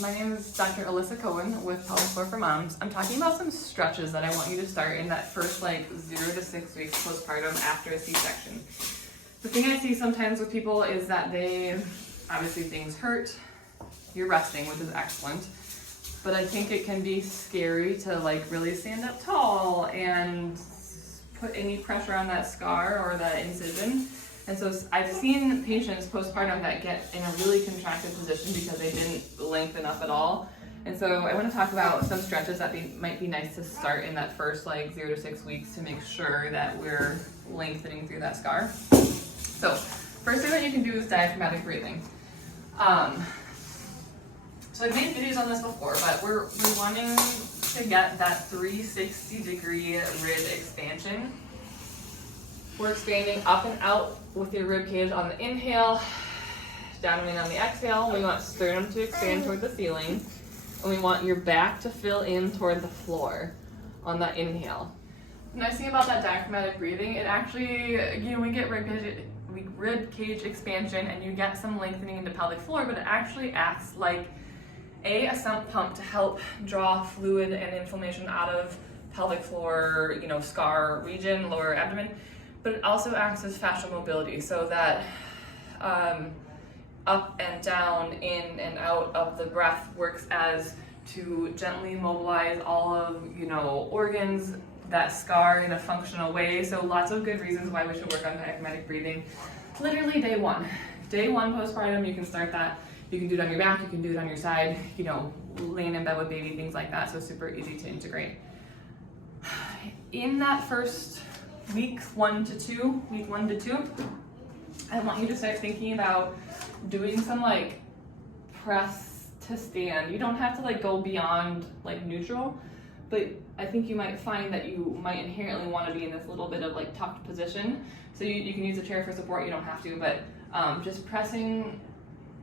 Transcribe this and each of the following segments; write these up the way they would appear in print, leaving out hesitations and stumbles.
My name is Dr. Alyssa Cohen with Pelvic Floor For Moms. I'm talking about some stretches that I want you to start in that first 0 to 6 weeks postpartum after a C-section. The thing I see sometimes with people is that obviously things hurt, you're resting, which is excellent, but I think it can be scary to really stand up tall and put any pressure on that scar or that incision. And so I've seen patients postpartum that get in a really contracted position because they didn't lengthen up at all. And so I want to talk about some stretches that might be nice to start in that first 0 to 6 weeks to make sure that we're lengthening through that scar. So first thing that you can do is diaphragmatic breathing. So I've made videos on this before, but we're wanting to get that 360-degree rib expansion. We're expanding up and out with your rib cage on the inhale, down and in on the exhale. We want sternum to expand toward the ceiling, and we want your back to fill in toward the floor on that inhale. The nice thing about that diaphragmatic breathing, it actually, we get rib cage expansion and you get some lengthening into pelvic floor, but it actually acts like a sump pump to help draw fluid and inflammation out of pelvic floor, scar region, lower abdomen. But it also acts as fascial mobility, so that up and down, in and out of the breath works as to gently mobilize all of, organs, that scar in a functional way. So lots of good reasons why we should work on diaphragmatic breathing. Literally day one. Day one postpartum, you can start that. You can do it on your back, you can do it on your side, laying in bed with baby, things like that. So super easy to integrate. In that first week 1 to 2, I want you to start thinking about doing some press to stand. You don't have to go beyond neutral, but I think you might find that you might inherently want to be in this little bit of tucked position. So you can use a chair for support, you don't have to, but just pressing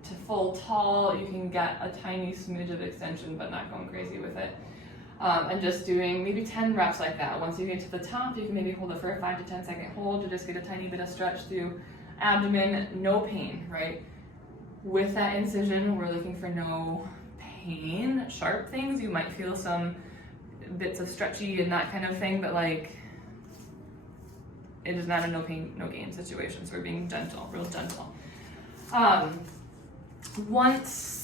to full tall, you can get a tiny smidge of extension, but not going crazy with it. And just doing maybe 10 reps like that. Once you get to the top, you can maybe hold it for a 5 to 10 second hold to just get a tiny bit of stretch through abdomen, no pain, right? With that incision, we're looking for no pain. Sharp things, you might feel some bits of stretchy and that kind of thing, but it is not a no pain, no gain situation. So we're being gentle, real gentle. Once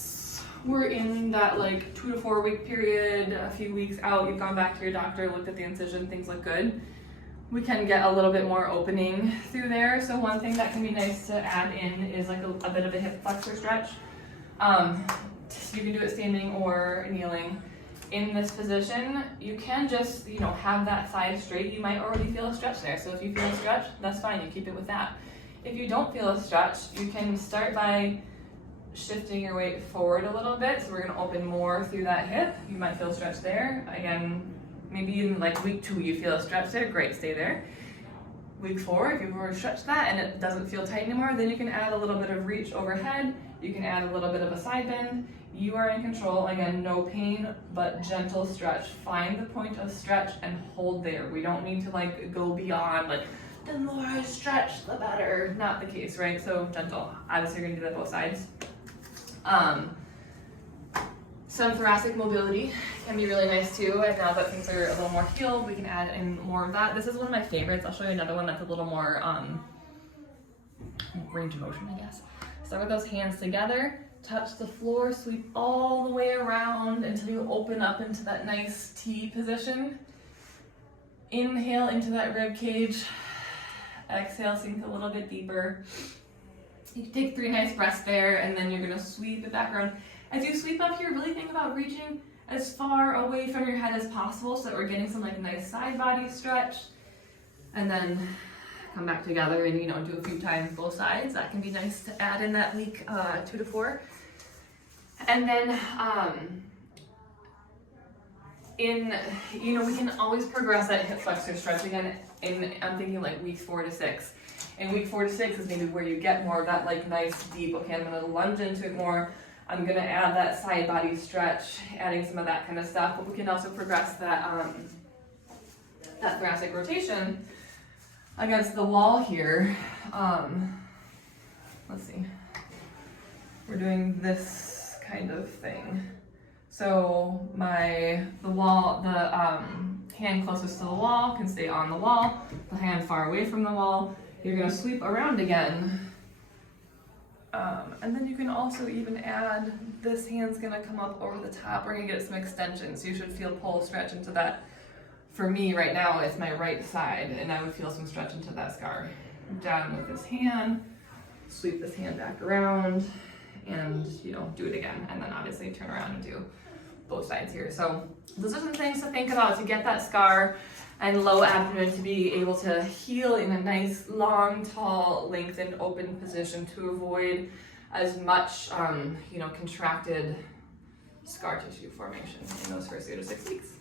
we're in that 2 to 4 week period, a few weeks out, you've gone back to your doctor, looked at the incision, things look good, we can get a little bit more opening through there. So one thing that can be nice to add in is a bit of a hip flexor stretch. You can do it standing or kneeling. In this position, you can just have that thigh straight. You might already feel a stretch there. So if you feel a stretch, that's fine, you keep it with that. If you don't feel a stretch, you can start by shifting your weight forward a little bit. So we're going to open more through that hip. You might feel a stretch there. Again, maybe in week 2 you feel a stretch there. Great, stay there. Week 4, if you've already stretched that and it doesn't feel tight anymore, then you can add a little bit of reach overhead. You can add a little bit of a side bend. You are in control. Again, no pain, but gentle stretch. Find the point of stretch and hold there. We don't need to go beyond the more I stretch, the better. Not the case, right? So gentle. Obviously, you're gonna do that both sides. Some thoracic mobility can be really nice too, and now that things are a little more healed, we can add in more of that. This is one of my favorites. I'll show you another one that's a little more range of motion, I guess. Start with those hands together, touch the floor, sweep all the way around until you open up into that nice T position. Inhale into that rib cage, exhale, sink a little bit deeper. You can take 3 nice breaths there, and then you're gonna sweep it back around. As you sweep up here, really think about reaching as far away from your head as possible so that we're getting some nice side body stretch. And then come back together and do a few times both sides. That can be nice to add in that week 2 to 4. And then we can always progress that hip flexor stretch again. I'm thinking weeks 4 to 6. And week 4 to 6 is maybe where you get more of that nice deep, okay, I'm gonna lunge into it more. I'm gonna add that side body stretch, adding some of that kind of stuff, but we can also progress that that thoracic rotation against the wall here. Let's see. We're doing this kind of thing. So the hand closest to the wall can stay on the wall, the hand far away from the wall. You're gonna sweep around again. And then you can also even add, this hand's gonna come up over the top. We're gonna get some extension, so you should feel pull, stretch into that. For me right now, it's my right side, and I would feel some stretch into that scar. Down with this hand, sweep this hand back around, and do it again. And then obviously turn around and do both sides here. So those are some things to think about to get that scar and low abdomen to be able to heal in a nice, long, tall, lengthened, open position to avoid as much, contracted scar tissue formation in those first 3 to 6 weeks.